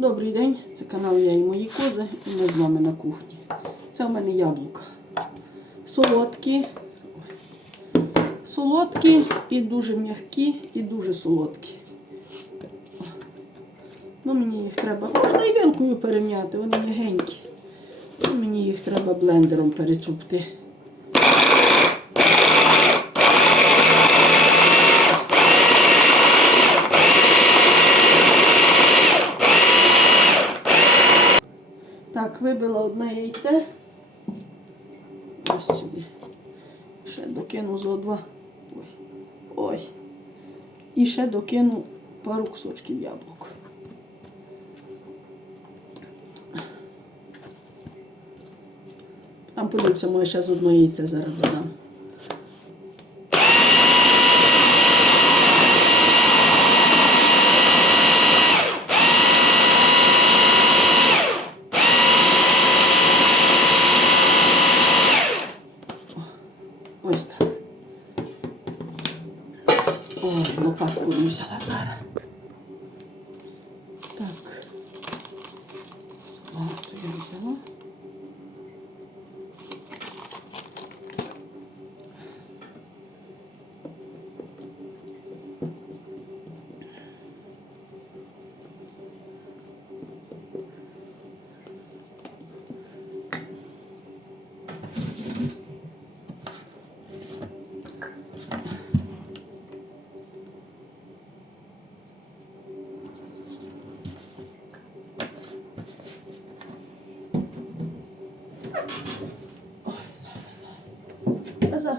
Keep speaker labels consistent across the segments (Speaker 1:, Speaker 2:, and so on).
Speaker 1: Добрий день, це канал Я і мої кози, і ми з вами на кухні. Це у мене яблука. Солодкі, солодкі і дуже м'які, і дуже солодкі. Ну, мені їх треба. Можна і вилкою перем'яти, вони м'ягенькі. Ну, мені їх треба блендером перечупти. Так, вибила одне яйце. Ось сюди. Ще докину зо два. Ой. Ой. І ще докину пару кусочків яблук. Там подивимося, може ще з одного яйця зараз додам. Ось так. Ой, лопатку не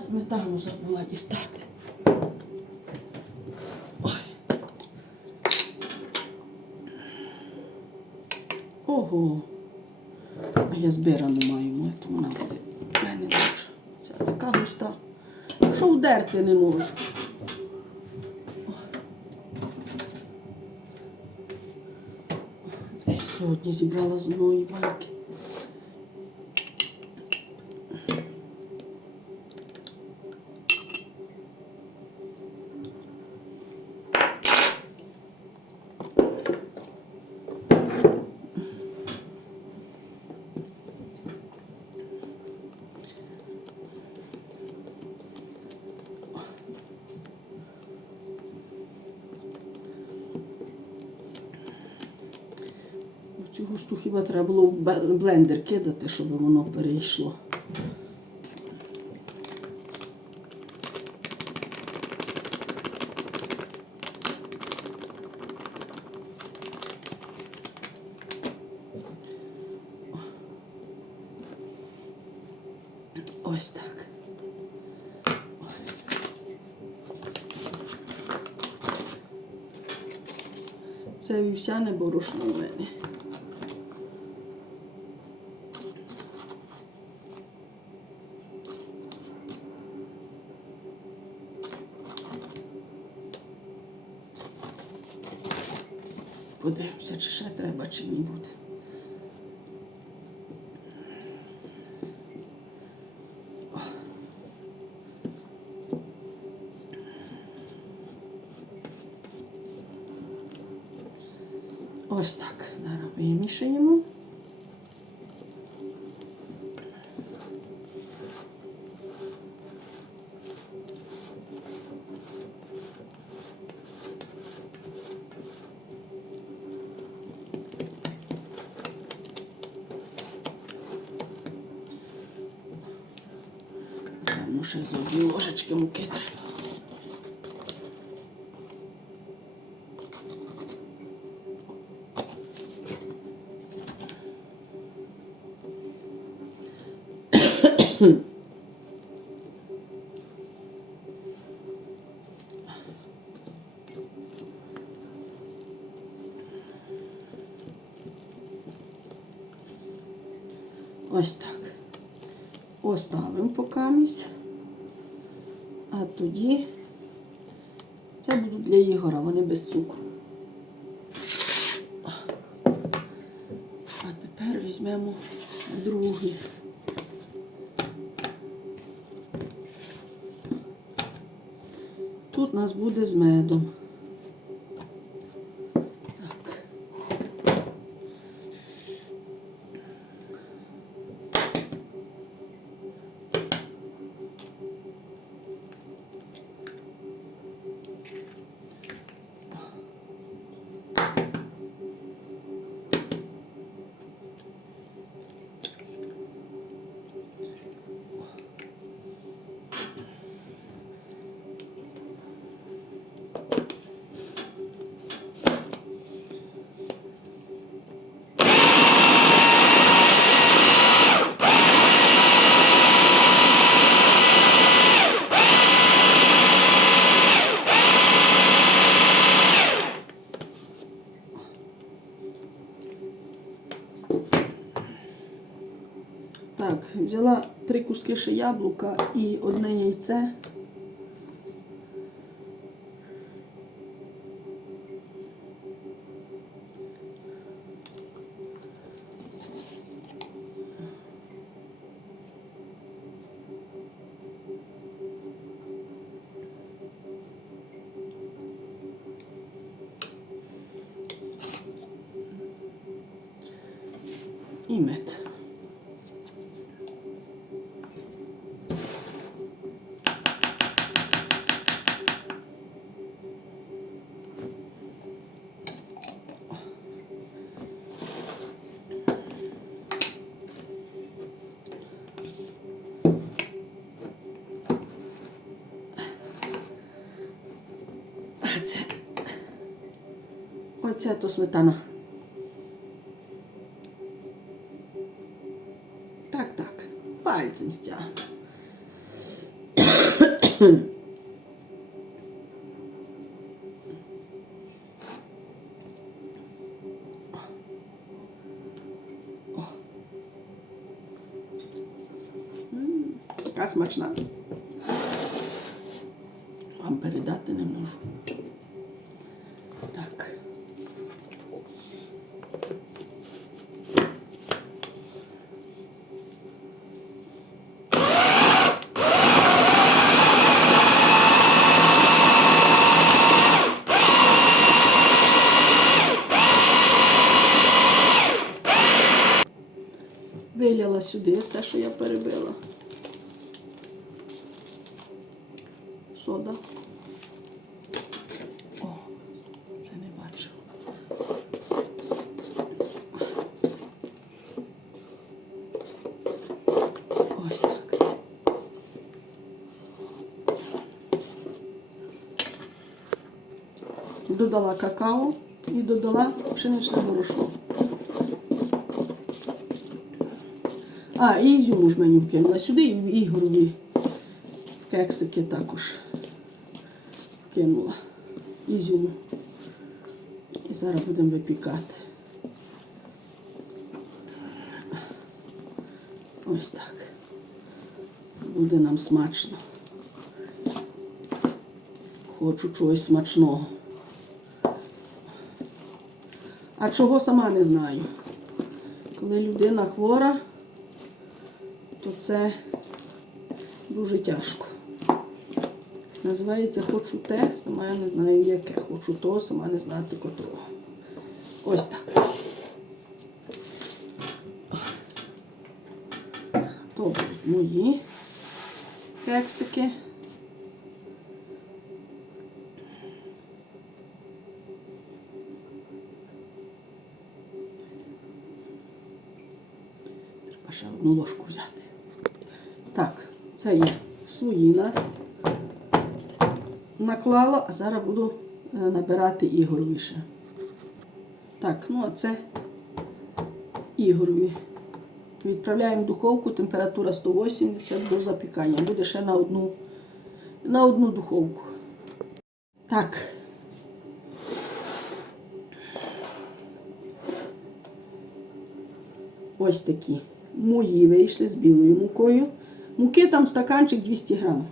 Speaker 1: сметану забула дістати. Ой. Ого. Я збирану маю, ой, то вона буде. в мене дуже. Це така густа. Що вдерти не можу. Сьогодні зібрала з одної банки. В Цю густу хіба треба було в блендер кидати, щоб воно перейшло. Ось так. Це вівсяне борошно в мене. Подивимося, чи ще треба, чи ні буде. Ось так. Зараз. Ну, ще з ложечки муки треба. Ось так. Оставимо покамість. А тоді це будуть для Ігора, вони без цукру. А тепер візьмемо другий. Тут у нас буде з медом. Так. Так, взяла три куски ще яблука і одне яйце. І мед. А це. Оце то сметана. Так, так. Пальцем стягну. Така смачна. Вам передати не можу. Так. Виляла сюди це, що я перебила. Сода. О, це не бачу. Ось так. Додала какао і додала пшеничне борошно. А, і ізюму ж мені вкинула сюди, і в ігрові кексики також вкинула. Ізюму. І зараз будемо випікати. Ось так. Буде нам смачно. Хочу чогось смачного. А чого сама не знаю. Коли людина хвора, це дуже тяжко. Називається Хочу те, сама я не знаю яке. Хочу то, сама не знати котрого. Ось так. То будуть мої кексики. Треба ще одну ложку взяти. Це я своїна наклала, а зараз буду е, набирати ігорові ще. Так, ну а це ігорові. Відправляємо в духовку, температура 180 до запікання. Буде ще на одну, на одну духовку. Так. Ось такі. Мої вийшли з білою мукою. Муки там стаканчик 200 грам.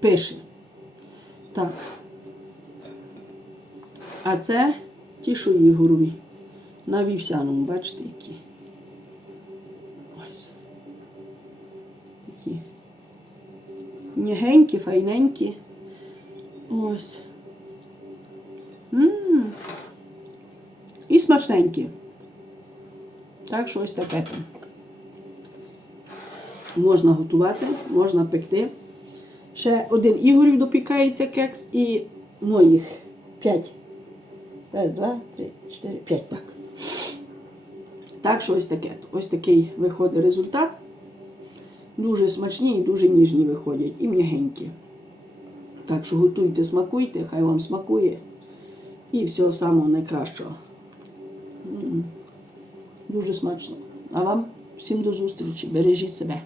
Speaker 1: Пише. Так. А це ті, що ігорові. На вівсяному, бачите, які. Ось. Такі. М'ягенькі, файненькі. Ось. М. І смачненькі. Так, щось таке там. Можна готувати, можна пекти. Ще один Ігорів допікається кекс і моїх п'ять. Раз, два, три, чотири, п'ять. Так. Так що ось таке. Ось такий виходить результат. Дуже смачні і дуже ніжні виходять, і м'ягенькі. Так що готуйте, смакуйте, хай вам смакує. І всього самого найкращого. Дуже смачно. А вам всім до зустрічі. Бережіть себе.